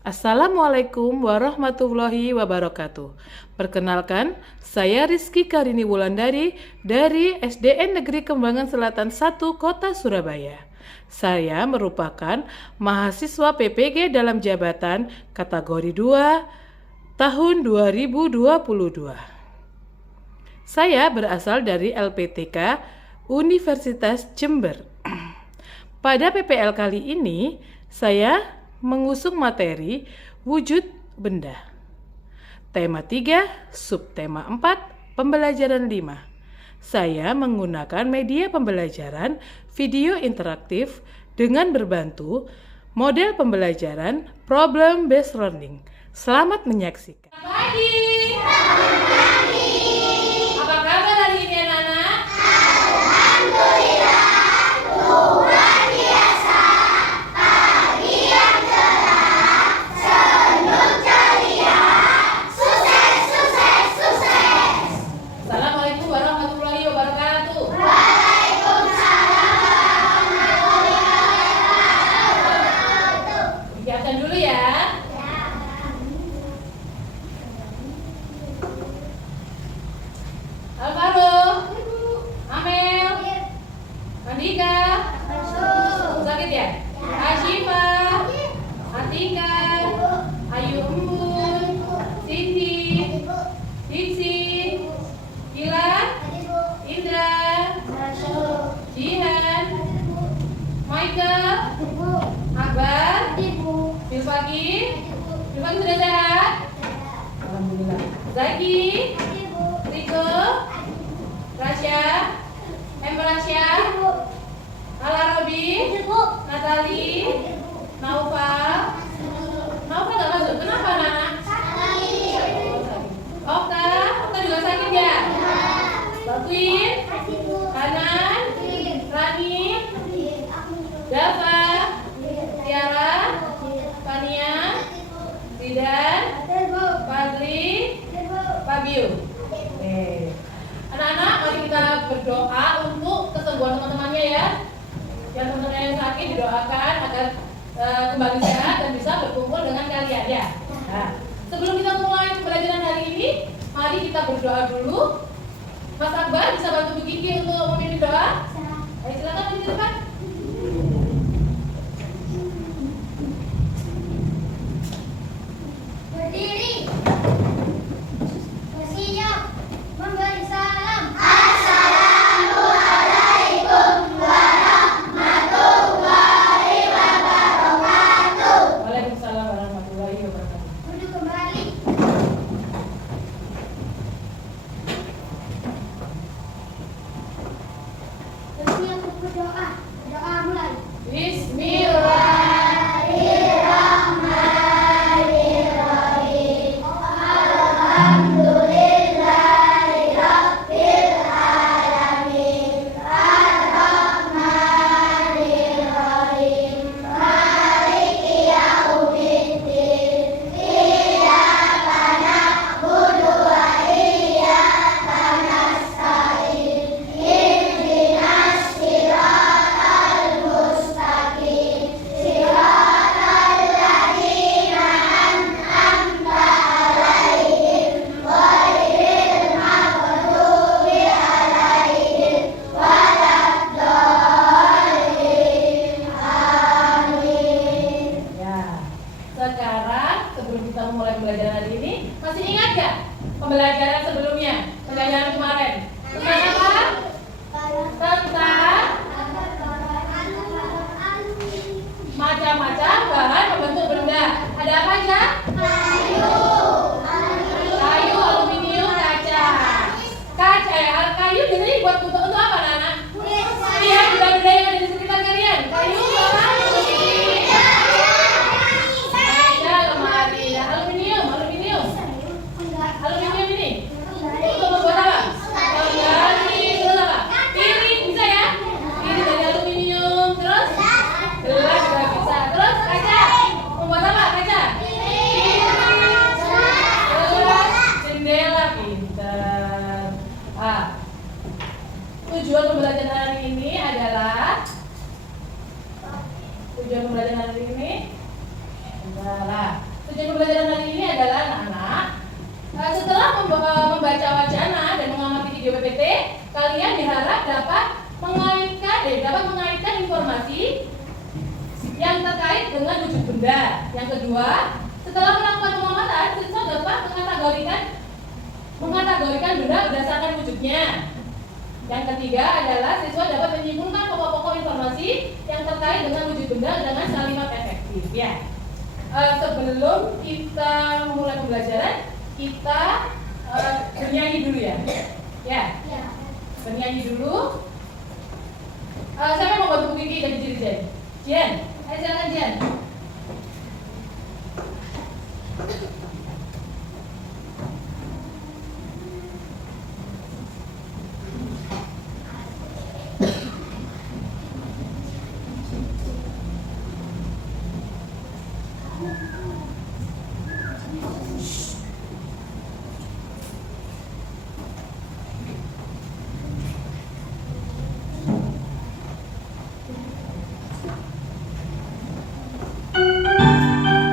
Assalamualaikum warahmatullahi wabarakatuh. Perkenalkan, saya Rizky Karini Wulandari dari SDN Negeri Kembangan Selatan 1 Kota Surabaya. Saya merupakan mahasiswa PPG dalam jabatan kategori 2 tahun 2022. Saya berasal dari LPTK Universitas Jember. Pada PPL kali ini, saya mengusung materi wujud benda. Tema 3, subtema 4, pembelajaran 5. Saya menggunakan media pembelajaran video interaktif dengan berbantu model pembelajaran problem based learning. Selamat menyaksikan. Selamat pagi. Apa kabar hari ini anak-anak? Alhamdulillah, luar biasa. Pagi yang cerah, senyum ceria. Sukses, sukses, sukses. Assalamualaikum warahmatullahi wabarakatuh. Waalaikumsalam warahmatullahi wabarakatuh. Di absen dulu ya. Alvaro, Amel, Andika, sakit ya? Ashifa, Atika, Ayu Embun, Siti, Diksi, Gila, Indra, Jihan, Michael, Akbar, Bilfaki sudah sehat? Alhamdulillah. Zaki, Riko, Rasya, Emrasya, Ala Robi, Natali, Naufal nggak masuk, kenapa anak? Okta juga sakit ya? Bakwin, Hanan, Rani, Dava, Tiara, Fania, Zidan, Fadli, Fabio. Anak-anak, mari kita berdoa untuk kesembuhan teman-temannya ya. Yang teman-teman yang sakit didoakan agar kembali sehat dan bisa berkumpul dengan kalian ya. Nah, sebelum kita mulai pembelajaran hari ini, mari kita berdoa dulu. Mas Akbar bisa bantu Bu Kiki untuk memimpin doa? Ayo silakan di depan. Berdiri. Bersiap. Memberi salam. Assalamualaikum warahmatullahi wabarakatuh. Waalaikumsalam warahmatullahi wabarakatuh. Duduk kembali. Bersiap untuk berdoa. Doa mulai. Bismillahirrahmanirrahim. Alhamdulillahirabbil alamin. Ar-Rahmanir-Rahim. Maliki yaumiddin. Iyyaka na'budu wa iyyaka nasta'in. Ihdinas siratal mustaqim. Siratal ladzina an'amta 'alaihim ghairil maghdubi 'alaihim waladdallin. Amin. Ya. Sekarang sebelum kita memulai pembelajaran hari ini, masih ingat gak pembelajaran sebelumnya? Pembelajaran kemarin. Tentang apa? Tentang macam-macam bahan membentuk benda. Ada apa aja? Kayu, aluminium, kaca. Kayu biasanya dibuat untuk apa, anak-anak? Lihat benda-benda yang ada di sekitar kalian. Kayu, apa? Kaca, lemari. Nah, aluminium ini. Untuk membuat apa? Pengganti, terus apa? Piring bisa ya? Piring dari aluminium, terus gelas juga bisa. Terus kaca, membuat apa kaca? Terus jendela, pintar. Tujuan pembelajaran hari ini adalah adalah Tujuan pembelajaran hari ini adalah anak-anak setelah membaca wacana dan mengamati video PPT, kalian diharap dapat mengaitkan informasi yang terkait dengan wujud benda. Yang kedua, setelah melakukan pengamatan, siswa dapat mengategorikan benda berdasarkan wujudnya. Yang ketiga adalah siswa dapat menyimpulkan pokok-pokok informasi yang terkait dengan wujud benda dengan kalimat efektif. Ya. Sebelum kita memulai pembelajaran, kita bernyanyi dulu ya. Ya. Bernyanyi dulu. Siapa yang mau bantu Bu Kiki dan Jen? Jen, ayo silakan Jen.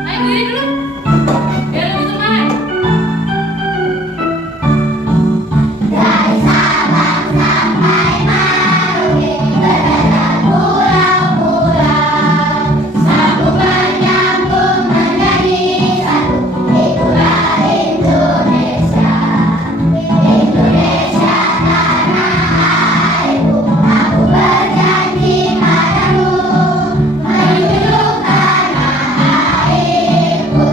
Ayo berdiri dulu. Biar lebih semangat. Dari Sabang sampai Merauke, berada pulau-pulau, sambung menyambung menjadi satu. Itulah Indonesia, Indonesia tanah airku. Aku berjanji padamu, menjunjung tanah airku.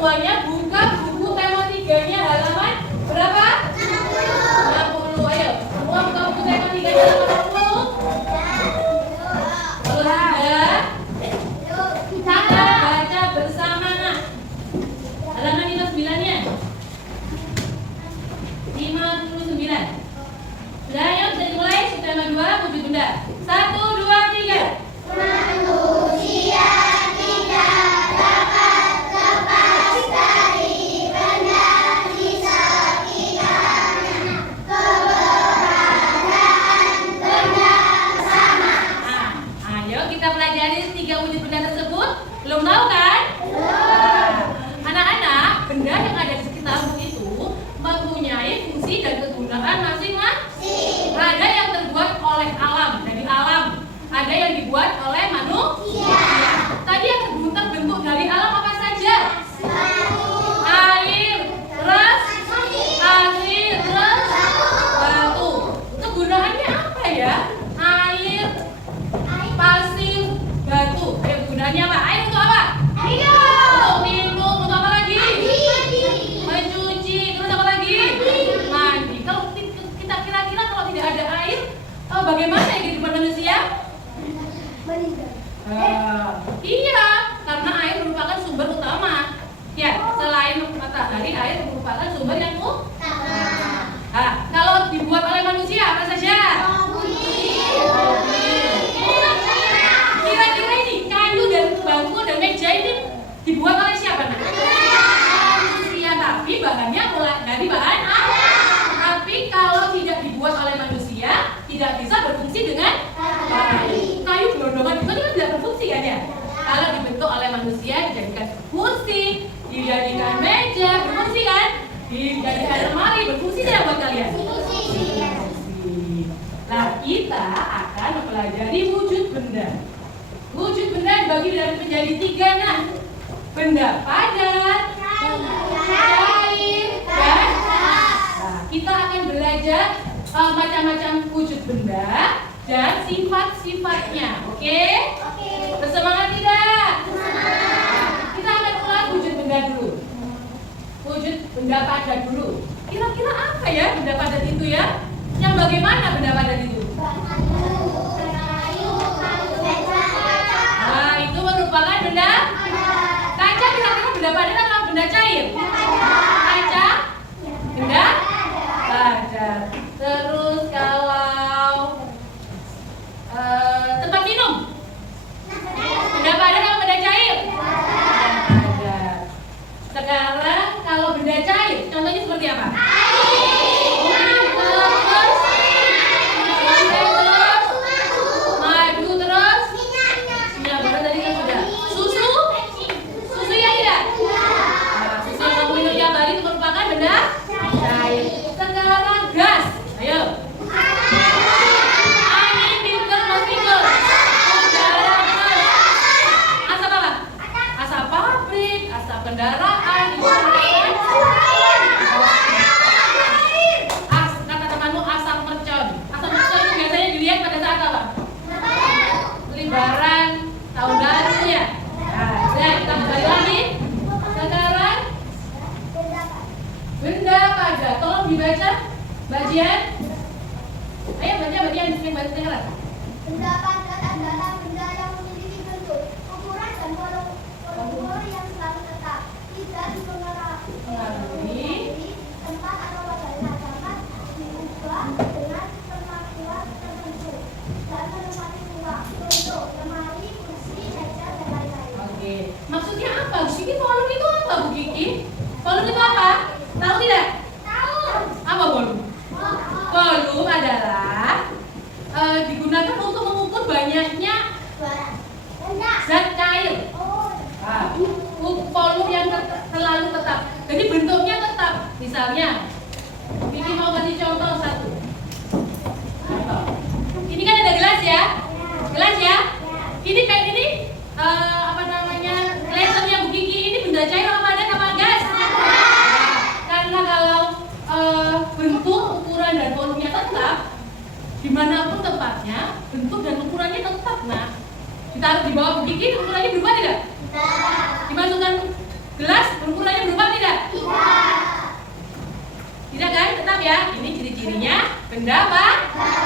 semuanya buka buku tema 3-nya halaman berapa? 60. Ayo, semua buka buku tema 3-nya halaman 60. Kalau sudah, kita baca bersama. Nah, halaman 59-nya. 59. Sudah, ayo bisa dimulai. Tema 2, wujud benda. 1, 2, 3. Manusia tidak dapat lepas dari benda di sekitarnya. Keberadaan benda sama. Nah, ayo kita pelajari 3 wujud benda tersebut. Belum tahu kan? Anak-anak, benda yang ada di sekitarmu itu mempunyai fungsi dan kegunaan masing-masing. Ada yang terbuat oleh alam, dari alam. Ada yang dibuat oleh manusia. Tadi yang terbentuk dari alam apa saja? Air, terus batu. Kegunaannya apa ya? Air, pasir, batu. Ayo, kegunaannya apa? Air untuk apa? Untuk minum, untuk apa lagi? Mencuci, terus apa lagi? Mandi. Kalau kita kira-kira kalau tidak ada air, bagaimana kehidupan manusia? Iya, karena air merupakan sumber utama. Ya, selain matahari, air merupakan sumber yang utama. Kalau dibuat oleh manusia apa saja? Kira-kira ini kayu dan bangku dan meja ini dibuat oleh siapa? Manusia, tapi bahannya dari bahan alam. Tapi kalau tidak dibuat oleh manusia, tidak bisa berfungsi dengan baik. Kayu gelondongan itu kan tidak berfungsi kan ya? Kalau dibentuk oleh manusia, dijadikan kursi, dijadikan meja, berfungsi kan? Dijadikan lemari, berfungsi tidak buat kalian? Nah, kita akan mempelajari wujud benda. Wujud benda dibagi menjadi 3. Nah, benda padat, cair, dan kita akan belajar macam-macam wujud benda dan sifat-sifatnya. Oke? Bersemangat tidak? Kita akan ulang wujud benda dulu. Wujud benda padat dulu. Kira-kira apa ya benda padat itu ya? Yang bagaimana benda padat itu? Nah, itu merupakan benda kaca. Kira-kira benda padat atau benda cair? Kaca, benda padat. Terus kalau tempat minum, benda padat atau benda cair? Padat. Sekarang kalau benda cair, contohnya seperti apa? Madu terus, minyak goreng tadi kan sudah. Susu ya tidak? Nah, susu yang kamu minum tiap hari itu merupakan benda cair. Sekarang gas, ayo. Angin, filter, partikel. Udara, asap apa? Asap pabrik, asap kendaraan. Kata temanmu asap mercon. Asap mercon itu biasanya dilihat pada saat apa? Lebaran, tahun baru ya. Nah, kita kembali lagi. Sekarang benda padat. Tolong dibaca bagian. Ayo baca bagian sering baca dengar. Benda padat adalah benda yang memiliki bentuk, ukuran dan volume yang selalu tetap, tidak dipengaruhi tempat atau wadahnya, dapat diubah dengan kemampuan tertentu dan menempati ruang, contoh lemari, kursi, meja dan lain-lain. Oke. Maksudnya apa? Bu Kiki, volume itu apa, Bu Kiki? Volume itu apa? Tahu tidak? Tahu. Apa volume? Volume adalah digunakan untuk mengukur banyaknya Benda. zat cair. Volume yang selalu tetap. Jadi bentuknya tetap. Misalnya, Kiki mau kasih contoh satu. Contoh. Ini kan ada gelas ya? Gelas ya? Ini kayak ini apa namanya? Lasernya Bu Kiki ini benda cair apa padat apa gas? Karena kalau bentuk, ukuran dan volumenya tetap, dimanapun tempatnya, bentuk dan ukurannya tetap. Nah, ditaruh di bawah Bu Kiki, ukurannya berubah tidak? Dimasukkan gelas, ukurannya tetap ya. Ini ciri-cirinya benda apa?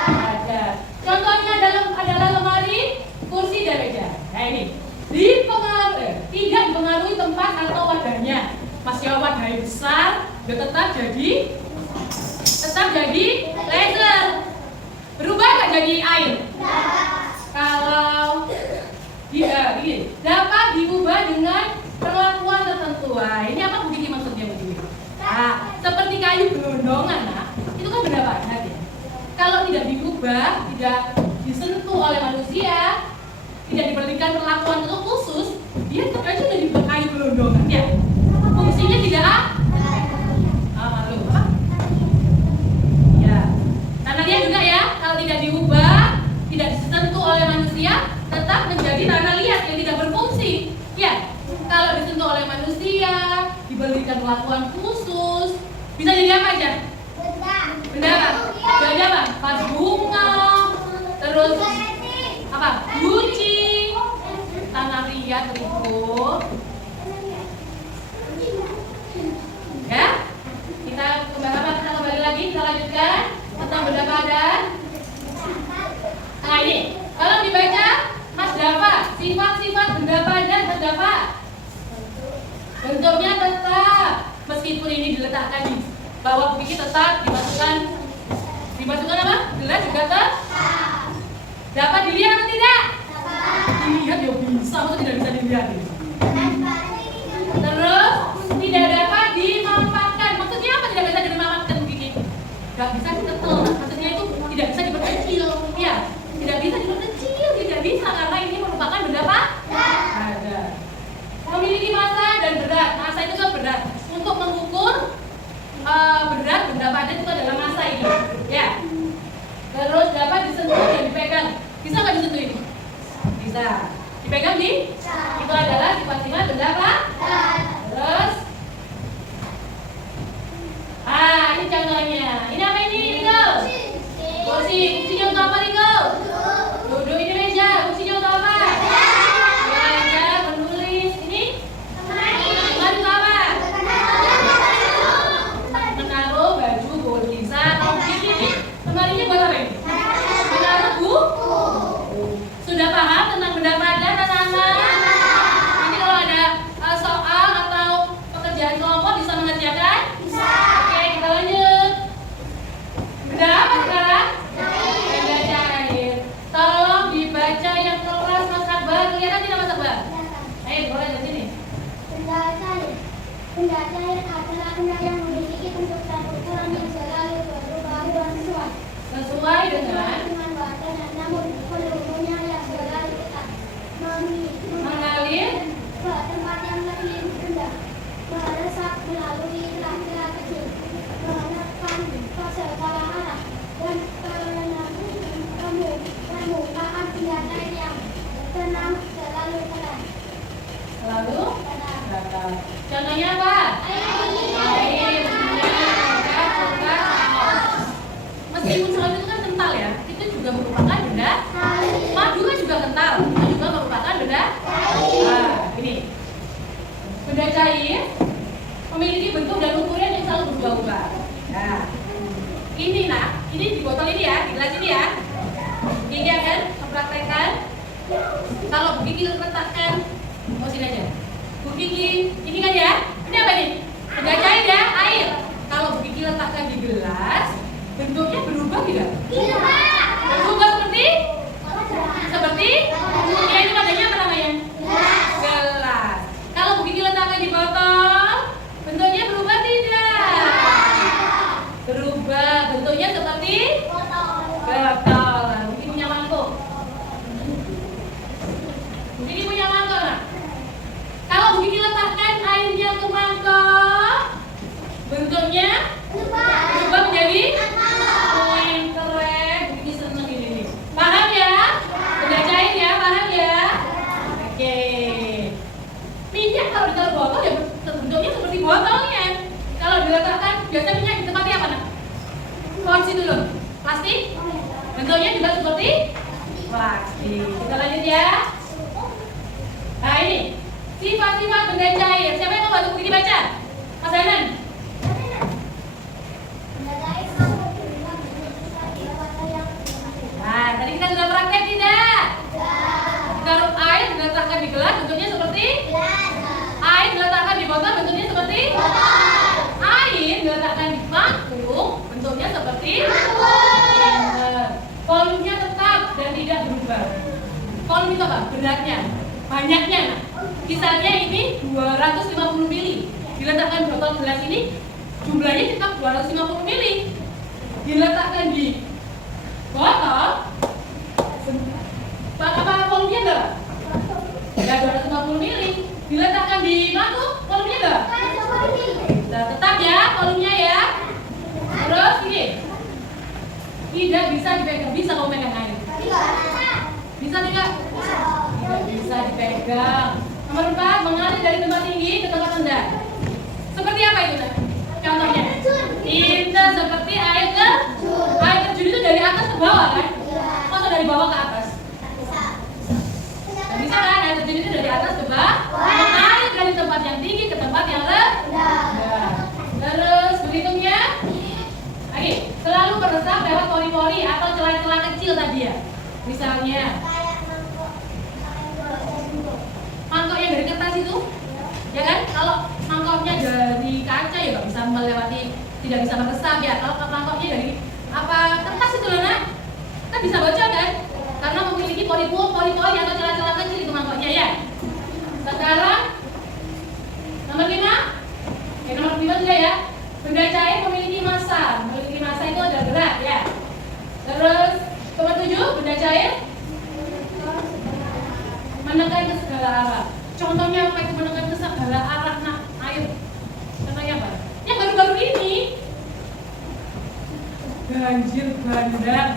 Padat. Contohnya adalah lemari, kursi, dan meja. Nah ini tidak dipengaruhi tempat atau wadahnya. Masih wadahnya besar, dia tetap jadi laser. Berubah nggak jadi air? Kalau ini dapat diubah dengan perlakuan tertentu. Nah, ini apa begini maksudnya begini? Nah, seperti kayu gelondongan, nah, itu kan benda padat ya. Kalau tidak diubah, tidak disentuh oleh manusia, tidak diberikan perlakuan itu khusus, dia tetap aja jadi kayu gelondongan ya. Fungsinya tidak apa? Ya. Karena dia juga ya, kalau tidak diubah, tidak disentuh oleh manusia, tetap menjadi tanah liat yang tidak berfungsi. Ya. Kalau disentuh oleh manusia, diberikan perlakuan khusus, bisa jadi apa aja? Benda apa? Jadi apa? Vas bunga, terus apa? Guci, tanah liat berikut. Ya, kita kembali lagi, kita lanjutkan tentang benda padat. Nah ini, kalau dibaca Mas Dava, sifat-sifat benda padat Mas Dava. Bentuknya tetap, meskipun ini diletakkan di bawah bukit tetap dimasukkan apa? Gelas juga tetap. Dapat dilihat atau tidak? Dilihat ya bisa, atau tidak bisa dilihat? Terus tidak dapat dimanfaatkan. Maksudnya apa tidak bisa dimanfaatkan begini? Tidak bisa diketel. Maksudnya itu tidak bisa diperkecil. Ya, tidak bisa diperkecil, tidak bisa karena ini merupakan benda apa? Padat. Memiliki massa dan berat. Massa itu kan berat. Untuk mengukur berat benda padat itu adalah massa ini. Ya. Terus dapat disentuh dan dipegang. Bisa nggak disentuh ini? Bisa. Dipegang di? Itu adalah sifat-sifat benda apa? Terus, ini contohnya. Ini apa ini, Ringo? Kursi. Fungsinya untuk apa, Ringo? Duduk. Ini meja. Fungsinya untuk apa? Belajar, menulis. Ini? Lemari untuk apa? Menaruh baju, bisa. Ini lemarinya buat apa ini? Menaruh buku. Sudah paham tentang benda padat, anak-anak? Nanti kalau ada soal atau pekerjaan kelompok bisa mengerjakan? Bisa. Oke, kita lanjut. Benda apa sekarang? Benda cair. Tolong dibaca yang keras, Mas Akbar. Kelihatan tidak, Mas Akbar? Ayo, boleh dari sini. Benda cair. Benda cair adalah benda yang memiliki bentuk dan ukuran yang selalu berubah sesuai dengan badannya, namun volumenya yang selalu tetap mengalir ke tempat yang lebih rendah, meresap melalui celah-celah kecil, menekan ke segala arah, dan permukaan benda cair yang tenang selalu tenang. selalu datar. Contohnya apa? Air, minyak, obat. Meskipun soal itu kan kental ya, itu juga merupakan benda. Madu kan juga kental, itu juga merupakan benda. Nah, ini benda cair memiliki bentuk dan ukuran yang selalu berubah-ubah. Nah, ini di botol ini ya, di gelas ini ya. Ini akan mempraktekkan. Kalau Bu Kiki letakkan, sini aja. Bu Kiki, ini kan ya, ini apa ini? Benda cair ya, air. Kalau Bu Kiki letakkan di gelas, bentuknya berubah tidak? Berubah seperti? Ya, ini wadahnya apa namanya? Gelas. Kalau Bu Kiki letakkan di botol, bentuknya berubah tidak? Berubah, bentuknya seperti? Botol. Bu Kiki punya mangkuk. Bu Kiki punya mangkuk lah. Kalau Bu Kiki letakkan airnya ke mangkok, bentuknya berubah menjadi? Keren, Bu Kiki seneng ini. Paham ya? Benda cair ya, paham ya? Oke. Minyak kalau ditaruh botol ya bentuknya seperti botolnya. Kalau diletakkan, biasa minyak di tempatnya apa? Porsi dulu. Plastik? Bentuknya juga seperti plastik. Kita lanjut ya. Nah ini sifat-sifat benda cair. Siapa yang mau bantu Bu Kiki baca? Mas Danan. Benda cair itu apa? Beratnya, banyaknya. Nah, kisarnya ini 250 mili. Diletakkan botol gelas ini jumlahnya tetap 250 mili. Diletakkan di botol, apa volumenya enggak? Ya 250 mili. Diletakkan di mangkuk, volumenya enggak? Nah, tetap ya volumenya ya. Terus ini tidak bisa dipegang, bisa kamu pegang air? Bisa tidak? Tidak bisa dipegang. Nomor 4, mengalir dari tempat tinggi ke tempat rendah. Seperti apa itu? Contohnya? Itu seperti air terjun itu dari atas ke bawah kan? Masa dari bawah ke atas? Nah, bisa kan? Air terjun itu dari atas ke bawah, mengalir dari tempat yang tinggi ke tempat yang rendah. Terus berikutnya, lagi selalu meresap lewat pori-pori atau celah-celah kecil tadi ya. Misalnya mangkok yang dari kertas itu, ya kan? Kalau mangkoknya dari kaca ya nggak bisa melewati, tidak bisa meresap ya. Kalau mangkoknya dari apa kertas itu loh nak, kan bisa bocor kan? Karena memiliki pori-pori atau celah-celah kecil itu mangkoknya ya. Sekarang nomor 5, nomor 5 sudah ya. Benda cair memiliki massa itu adalah gerak ya. Terus nomor 7, benda cair menekan ke segala arah. Contohnya apa itu menekan ke segala arah? Nah, air. Contohnya apa? Yang baru-baru ini banjir bandang.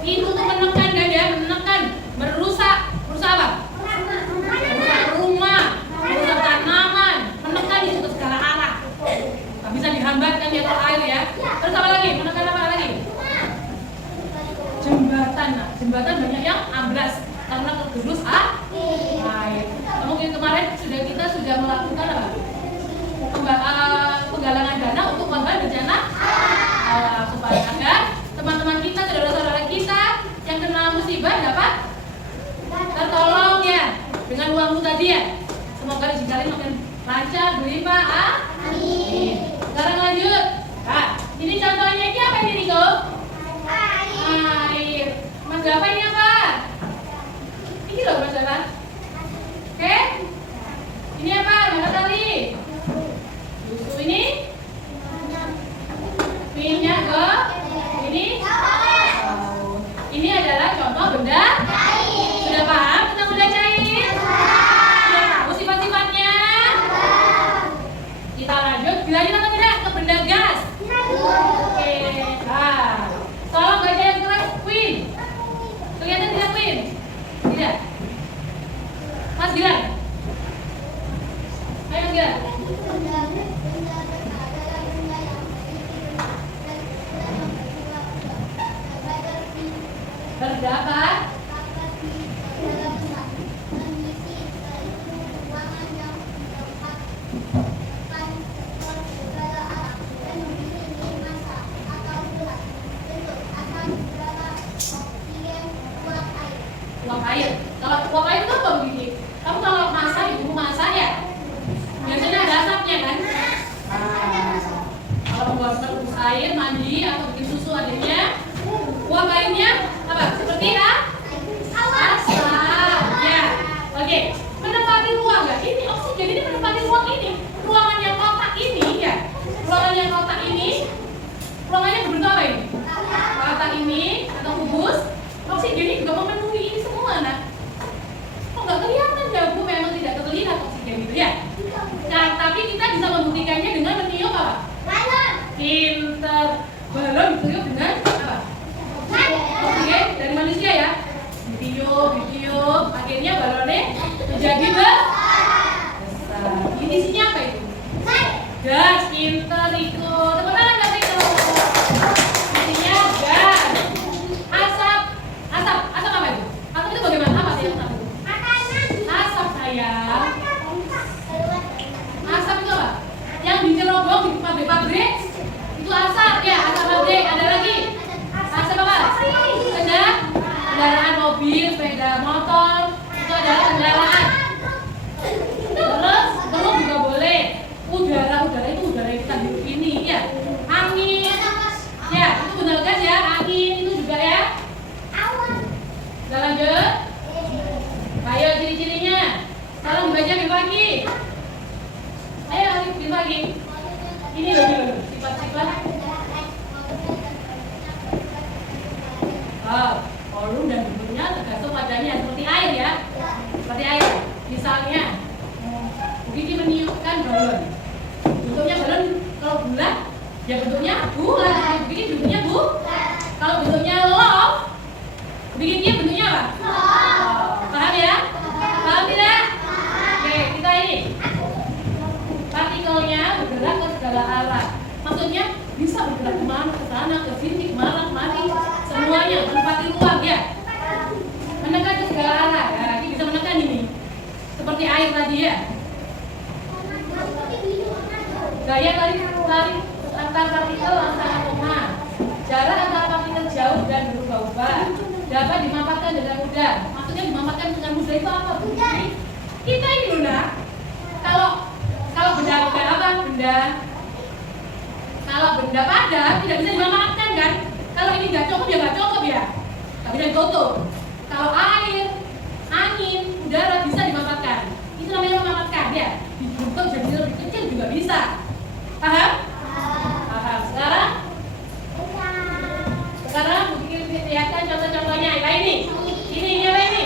Itu tuh menekan kan ya, menekan, merusak apa? Merusak rumah, merusak tanaman, menekan itu ke segala arah. Gak bisa dihambat kan ya kalau air ya. Terus apa lagi? Menekan apa lagi? Jembatan. Nah, jembatan banyak yang amblas karena tergerus air. Mungkin kemarin kita sudah melakukan apa? Penggalangan dana untuk korban bencana supaya agar teman-teman kita, saudara-saudara kita yang kena musibah dapat tertolong ya dengan uangmu tadi ya. Semoga rezeki makin lancar, berlimpah. Amin. Sekarang lanjut. Nah, ini contohnya ini apa ini Niko? Air. Mas apa ini apa? Ini loh Mas Dava. Oke? Ini apa? Mana tadi? Susu ini? Minyak ke? Ini? Ini adalah contoh benda cair. Sudah paham tentang benda cair? Sudah tahu sifat-sifatnya? Kita lanjut. Dilanjut atau tidak ke benda gas? Oke. Nah, tolong baca yang kelas Queen. Kelihatan tidak Queen? Tidak. Mas Gilang. Ayo Mas Gilang. Terdapat uap air. Kalau uap air itu apa begini? Kamu kalau masak, ibu masak ya? Biasanya ada asapnya kan? Kalau membuat air, mandi atau bikin susu adiknya, uap airnya apa? Seperti lagi? Ini loh, sifat-sifat. Volume dan bentuknya tergantung padanya seperti air ya. Seperti air. Misalnya, Bu Kiki meniupkan balon. Bentuknya balon kalau bulat, ya bentuknya bulat. Bu Kiki bentuknya kalau bentuknya love, Bu Kiki bentuknya apa? Paham ya? Paham tidak? Oke, kita ini partikelnya bergerak ke segala arah. Maksudnya bisa bergerak kemana, ke sana, ke sini, kemana, kemari, semuanya menempati ruang ya. Menekan ke segala arah. Ya, ini bisa menekan ini. Seperti air tadi ya. Gaya lari antar partikel sangat lemah. Jarak antar partikel jauh dan berubah-ubah. Dapat dimanfaatkan dengan mudah. Maksudnya dimanfaatkan dengan mudah itu apa? Kita ini loh nak. Kalau benda apa? Kalau benda padat tidak bisa dimanfaatkan kan? Kalau ini nggak cukup ya nggak cukup ya. Nggak bisa ditutup. Kalau air, angin, udara bisa dimanfaatkan. Itu namanya memanfaatkan ya. Dibentuk jadi lebih kecil juga bisa. Paham? Paham. Sekarang mungkin lihatkan contoh-contohnya. Nah ini apa ini?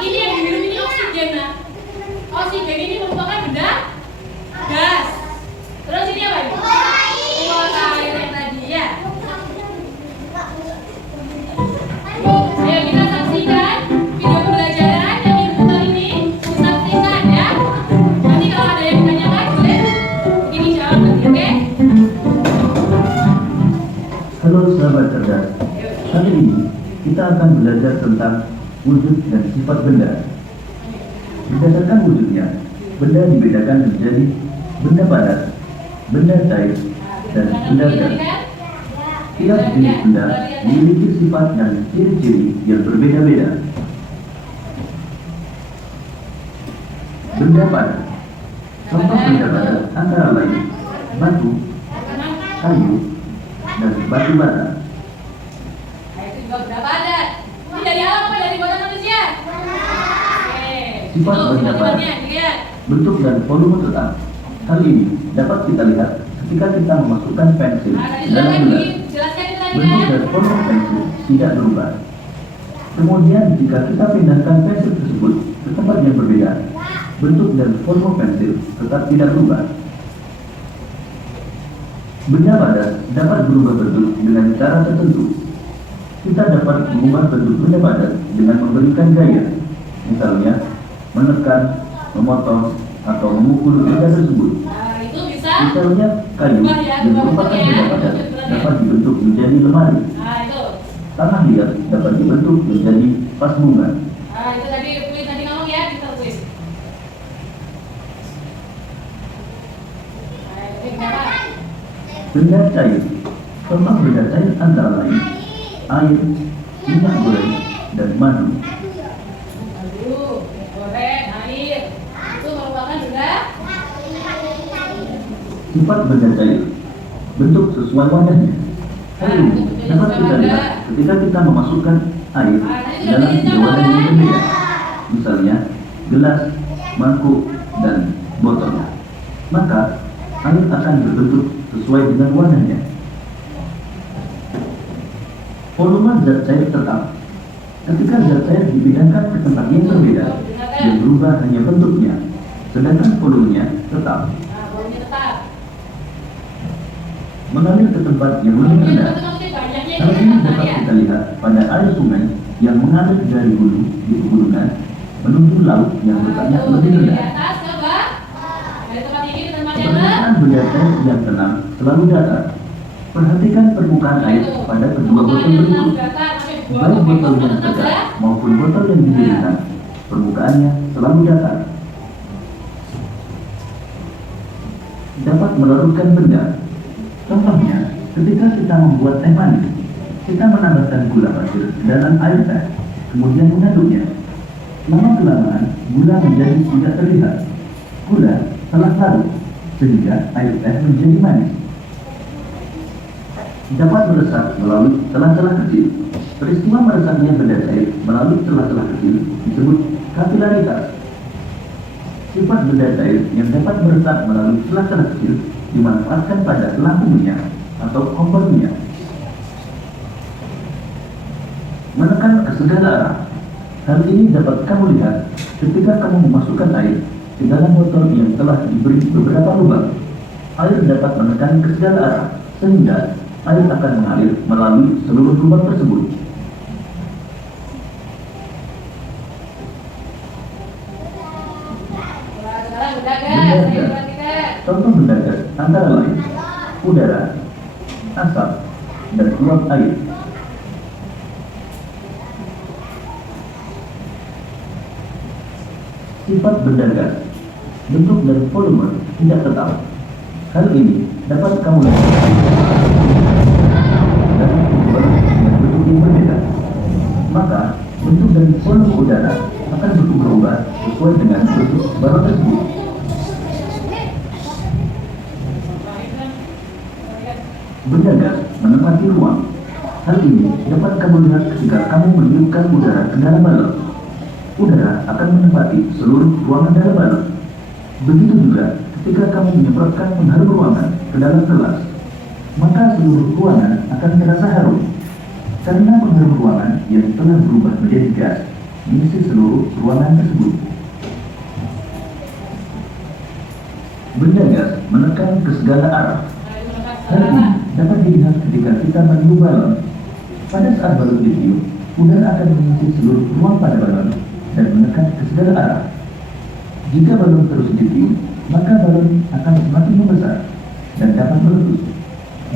Ini yang diminum ini oksigen nah. Oksigen ini merupakan benda gas. Terus ini apa ini? Uap air yang tadi ya. Ayo kita saksikan video pembelajaran yang diputar ini. Saksikan ya. Nanti kalau ada yang ditanyakan boleh ini jawab nanti, oke? Halo sahabat cerdas. Kali ini kita akan belajar tentang wujud dan sifat benda. Berdasarkan wujudnya, benda dibedakan menjadi benda padat, benda cair, dan benda gas. Tiap jenis benda memiliki sifat dan ciri-ciri yang berbeda-beda. Benda padat. Contoh benda padat antara lain batu, kayu, dan batu bata. Itu juga benda padat. Ini dari alam apa dari buatan manusia? Sifat benda padat, bentuk dan volume tetap. Hal ini dapat kita lihat ketika kita memasukkan pensil dalam gelas. Bentuk dan volume pensil tidak berubah. Kemudian jika kita pindahkan pensil tersebut ke tempat yang berbeda, bentuk dan volume pensil tetap tidak berubah. Benda padat dapat berubah bentuk dengan cara tertentu. Kita dapat mengubah bentuk benda padat dengan memberikan gaya, misalnya menekan, memotong, atau memukul benda tersebut. Itu bisa. Misalnya kayu yang merupakan benda padat dapat dibentuk menjadi lemari. Itu. Tanah liat dapat dibentuk menjadi vas bunga. Itu tadi kuis tadi ngomong ya, kita kuis. Benda cair. Contoh benda cair antara lain air, minyak goreng, dan madu. Goreng, air. Itu merupakan benda. Sifat benda cair. Bentuk sesuai wadahnya. Hal ini dapat kita lihat ketika kita memasukkan air dalam tiga wadah yang berbeda. Misalnya gelas, mangkuk, dan botol. Maka air akan berbentuk sesuai dengan wadahnya. Volume zat cair tetap. Ketika zat cair dipindahkan ke tempat yang berbeda, yang berubah hanya bentuknya, sedangkan volumenya tetap. Volumenya tetap. Mengalir ke tempat yang lebih rendah. Hal ini dapat kita lihat pada air sungai yang mengalir dari hulu di pegunungan menuju laut yang letaknya lebih rendah. Permukaan benda cair yang tenang selalu datar. Perhatikan permukaan air pada kedua botol berikut. Baik botol yang tegak maupun botol yang didirikan, permukaannya selalu datar. Dapat melarutkan benda. Contohnya, ketika kita membuat teh manis, kita menambahkan gula pasir dalam air teh, kemudian mengaduknya. Lama-kelamaan, gula menjadi tidak terlihat. Gula telah larut, sehingga air teh menjadi manis. Dapat meresap melalui celah-celah kecil. Peristiwa meresapnya benda cair melalui celah-celah kecil disebut kapilaritas. Sifat benda cair yang dapat meresap melalui celah-celah kecil dimanfaatkan pada lampu minyak atau kompor minyak. Menekan ke segala arah. Hal ini dapat kamu lihat ketika kamu memasukkan air ke dalam botol yang telah diberi beberapa lubang. Air dapat menekan ke segala arah, sehingga air akan mengalir melalui seluruh lubang tersebut. Sekarang benda gas, ayo perhatikan. Contoh benda gas antara lain udara, asap, dan uap air. Sifat benda gas, bentuk dan volume tidak tetap. Hal ini dapat kamu lihat dari ukuran dan bentuk yang berbeda. Maka bentuk dan volume udara akan berubah sesuai dengan bentuk balon tersebut. Benda gas menempati ruang. Hal ini dapat kamu lihat ketika kamu meniupkan udara ke dalam balon. Udara akan menempati seluruh ruangan dalam balon. Begitu juga ketika kamu menyemprotkan pengharum ruangan ke dalam gelas, maka seluruh ruangan akan terasa harum. Karena pengharum ruangan yang telah berubah menjadi gas mengisi seluruh ruangan tersebut. Benda gas menekan ke segala arah. Hal ini dapat dilihat ketika kita meniup balon. Pada saat balon ditiup, udara akan mengisi seluruh ruang pada balon dan menekan ke segala arah. Jika balon terus ditiup, maka balon akan semakin membesar dan dapat meletus.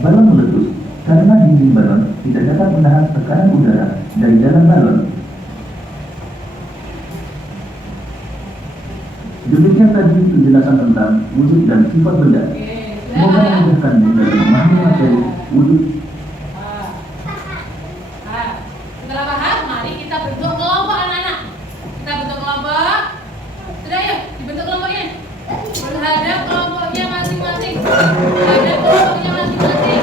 Balon meletus karena dinding balon tidak dapat menahan tekanan udara dari dalam balon. Demikian tadi penjelasan tentang wujud dan sifat benda. Semoga memudahkanmu dalam memahami materi wujud. Setelah paham, mari kita bentuk kelompok anak-anak. Kita bentuk kelompok. Sudah yuk, dibentuk kelompoknya. Berhadap kelompoknya masing-masing. Berhadap kelompoknya masing-masing.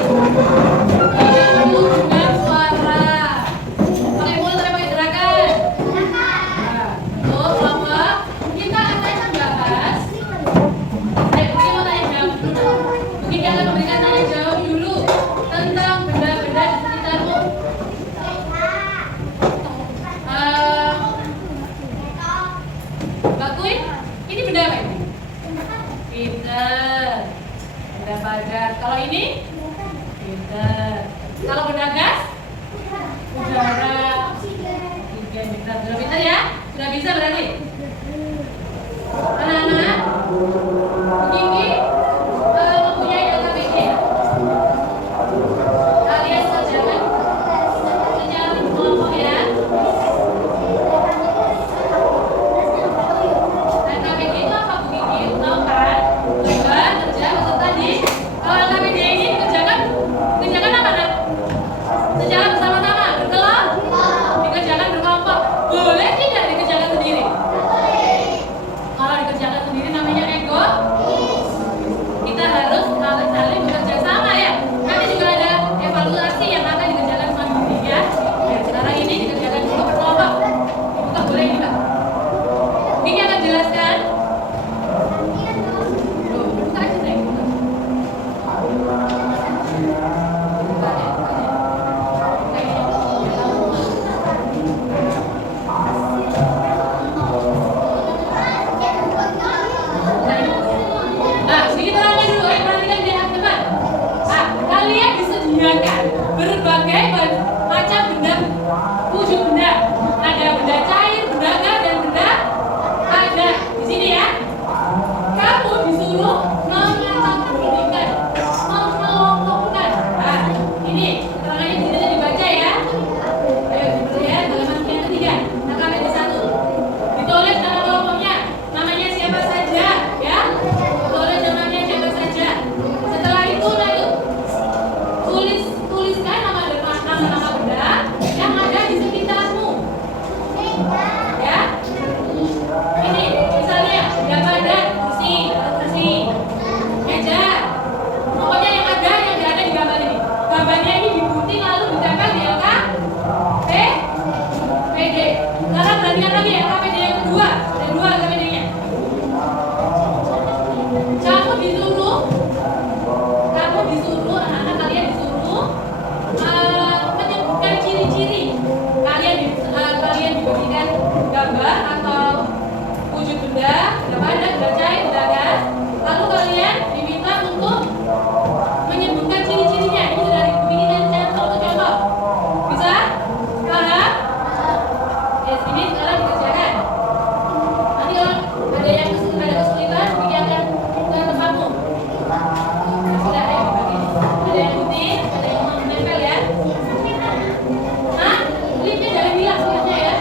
Dulu dengan suara. Pakai mulut atau pakai gerakan? Untuk kelompok, kita akan membahas. Mungkin mau tanya jawab dulu. Mungkin kita akan memberikan tanya jawab dulu tentang benda-benda di sekitarmu. Mbak Queen, ini benda apa ini? Pinter. Benda padat. Kalau ini? Pinter. Kalau benda gas? Udara. Oksigen. Pinter. Sudah pinter ya? Sudah bisa berarti? Anak-anak, Kiki mempunyai LKPD. Kalian kerjakan secara berkelompok ya. LKPD itu apa Bu Kiki? Tahu kan? Coba kerja beserta di. Kalau LKPD ini dikerjakan apa nak? Secara bersama-sama, berkelompok. Dikerjakan berkelompok. Boleh tidak dikerjakan sendiri? Kalau dikerjakan sendiri namanya ego. Kita harus saling bekerja sama ya. Nanti juga ada evaluasi yang akan dikerjakan mandiri ya. Ya, sekarang ini dikerjakan dulu berkelompok. Buka boleh ini Mbak. Ini akan jelaskan. Loh, buka aja saya. Buka. Buka ya, buka ya. Nah, sedikit terangnya dulu, perhatikan di teman. Nah, kalian disediakan berbagai macam benda, wujud benda. Ada benda cair, benda gas, dan benda padat. Di sini ya. Kamu disuruh mengkategorikan, mengelompokkan. Nah, ini keterangannya di sini dibaca ya. Ayo dilihat halaman yang ketiga. LKPD 1. Ditulis nama kelompoknya. Namanya siapa saja, ya. Tulis namanya siapa saja. Setelah itu, tuliskan nama Udah padat, udah cair, udah kan? Lalu kalian diminta untuk menyebutkan ciri-cirinya. Ini sudah dibikin contoh-contoh. Bisa? Paham? Ya, ini sekarang dikerjakan. Nanti kalau ada yang kesulitan, bicarakan ke tempatmu. Sudah, ayo bagi. Ada yang putih, ada yang menempel ya. Hah? Lipnya jangan bilang singkatnya ya.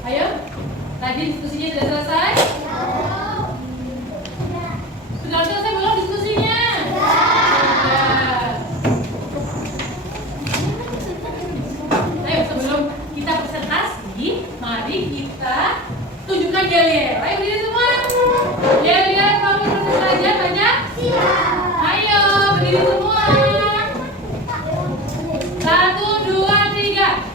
Ayo, tadi diskusinya sudah selesai? Sudah selesai belum diskusinya? Ayo, sebelum kita presentasi, mari kita tunjukkan yel-yel. Ayo berdiri semua. Yel-yel, kamu presentasi belajar banyak? Ayo, berdiri semua. 1, 2, 3.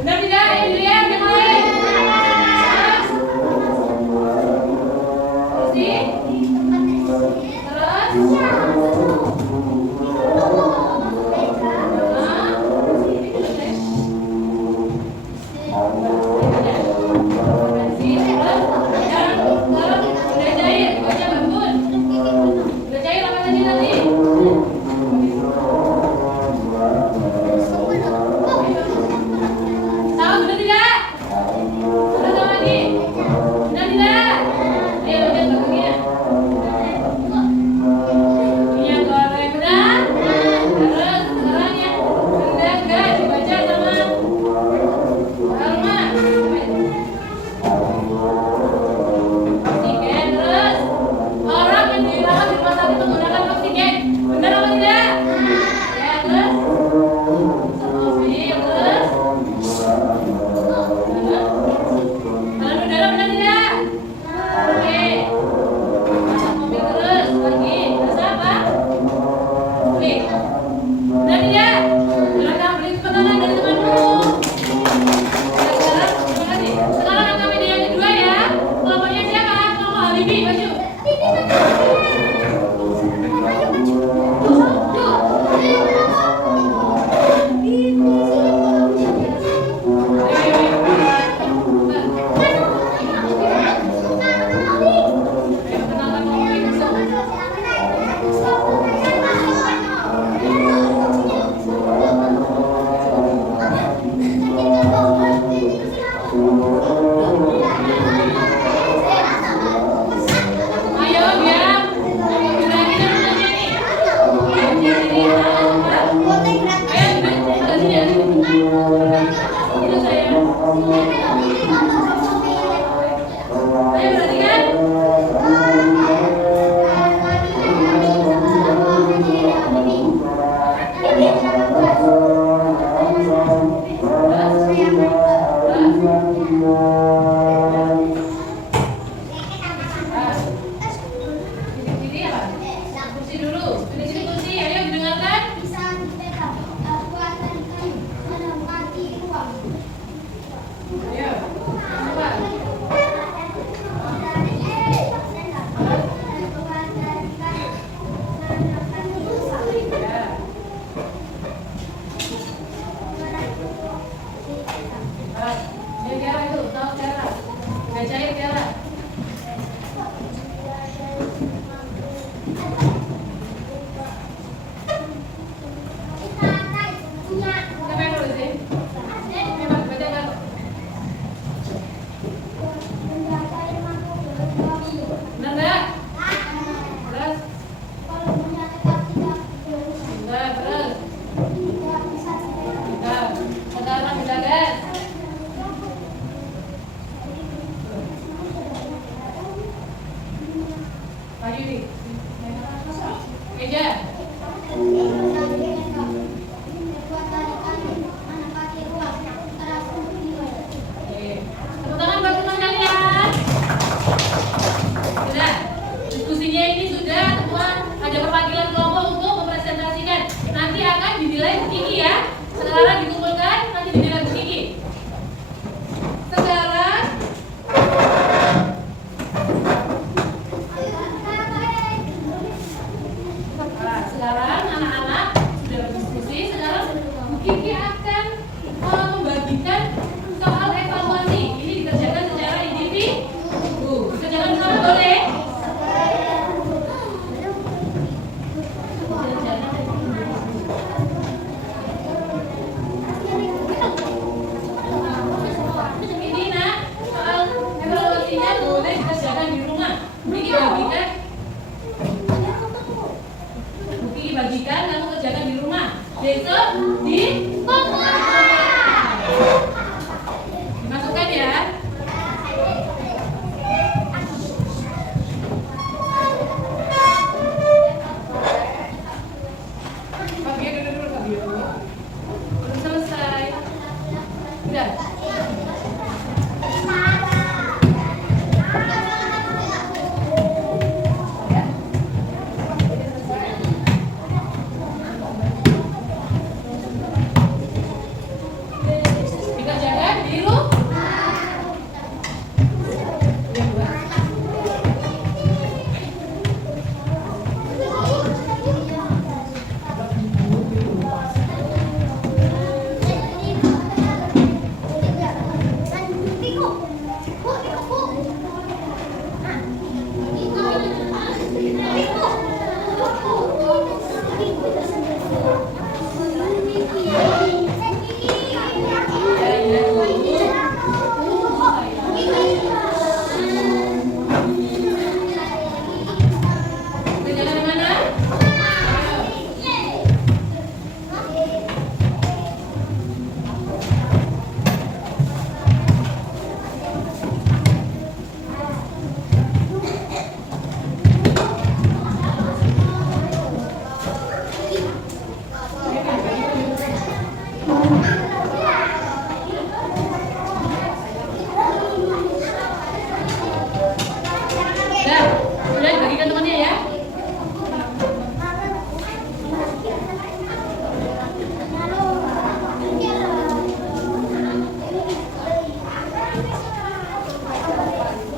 Benar tidak? Ayo dilihat yang lain. Ayo Maju nih. Meja. Tepuk tangan buat teman kalian. Sudah, diskusinya ini sudah, teman. Ada perwakilan kelompok untuk mempresentasikan. Nanti akan dinilai Bu Kiki ya. Sekarang dikumpulkan, nanti dinilai Bu Kiki. Sekarang sekarang anak-anak sudah berdiskusi. Sekarang Bu Kiki akan membagikan soal evaluasi. Ini dikerjakan secara individu. Dikerjakan bersama boleh? Ini nak, soal evaluasinya boleh dikerjakan di rumah. Bukti bagikan, kamu kerjakan di rumah. Besok di dimasukkan ya. Pak Bio dulu, Pak Bio. Belum selesai. Udah. Dikerjakan di rumah. Kerjakan di mana? Udah dibagikan temannya ya.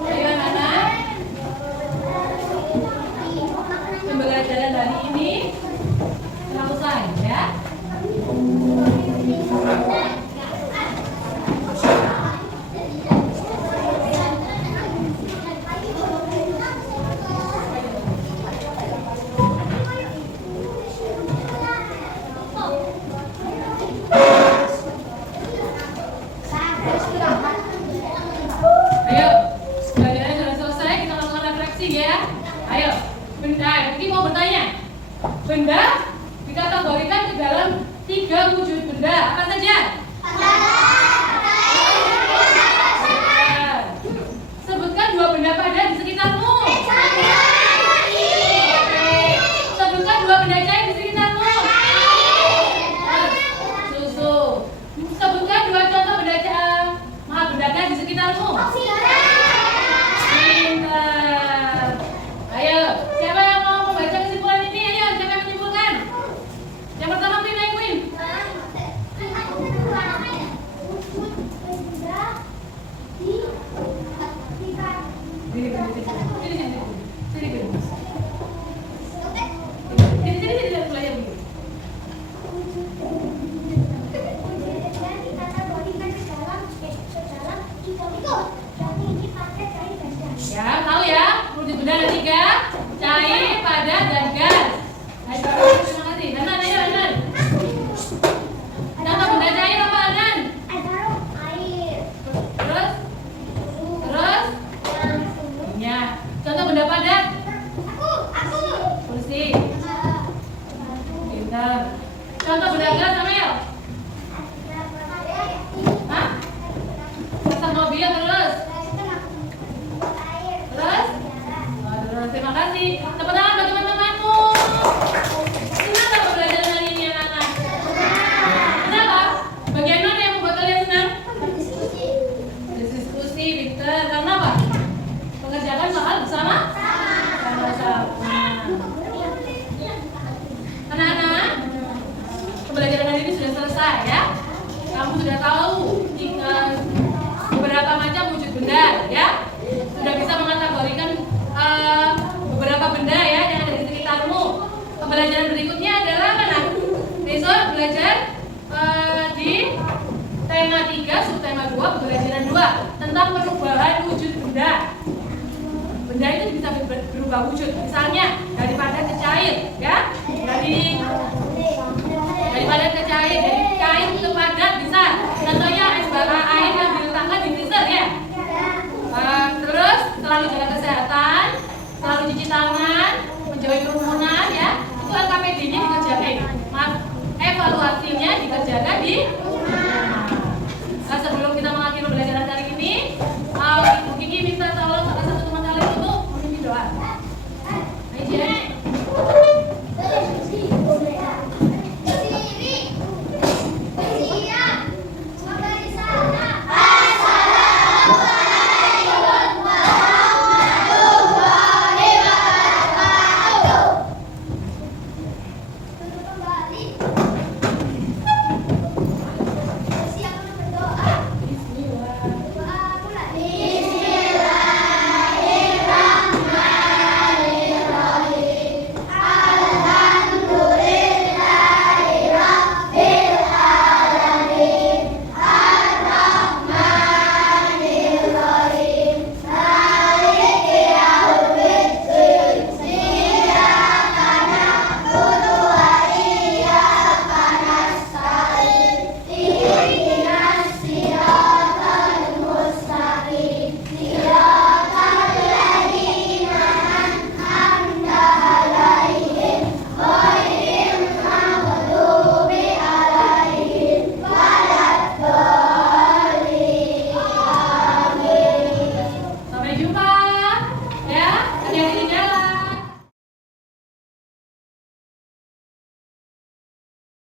Ayo anak-anak, pembelajaran hari ini telah selesai ya. Ayo, pelajarannya sudah selesai, kita lakukan refleksi ya. Ayo, benda, mungkin mau bertanya. Benda dikategorikan ke dalam 3 wujud benda. Apa saja? Sebutkan 2 benda padat di sekitarmu. Sebutkan 2 benda cair di sekitarmu. Susu. Sebutkan 2 contoh benda gas di sekitarmu. Pintar. Ayo, siapa yang mau membaca kesimpulan ini? Ayo, siapa yang menyimpulkan? Yang pertama, Queen. Di terima kasih. Tepuk tangan buat teman-temanmu. Senang nggak belajar hari ini anak-anak? Kenapa? Bagian mana yang membuat kalian senang? Berdiskusi. Berdiskusi, pintar. Karena apa? Mengerjakan soal bersama? Sama-sama. Anak-anak, pembelajaran hari ini sudah selesai ya. Kamu sudah tahu beberapa macam wujud benda ya. Sudah bisa mengkategorikan beberapa benda ya yang ada di sekitarmu. Pembelajaran berikutnya adalah mana? Besok belajar di tema 3, subtema 2, pembelajaran 2 tentang perubahan wujud benda. Benda itu bisa berubah wujud, misalnya dari padat ke cair, ya, dari padat ke cair, dari cair ke padat bisa. Contohnya es bara air yang diletakkan di freezer ya. Terus selalu jaga kesehatan, selalu cuci tangan.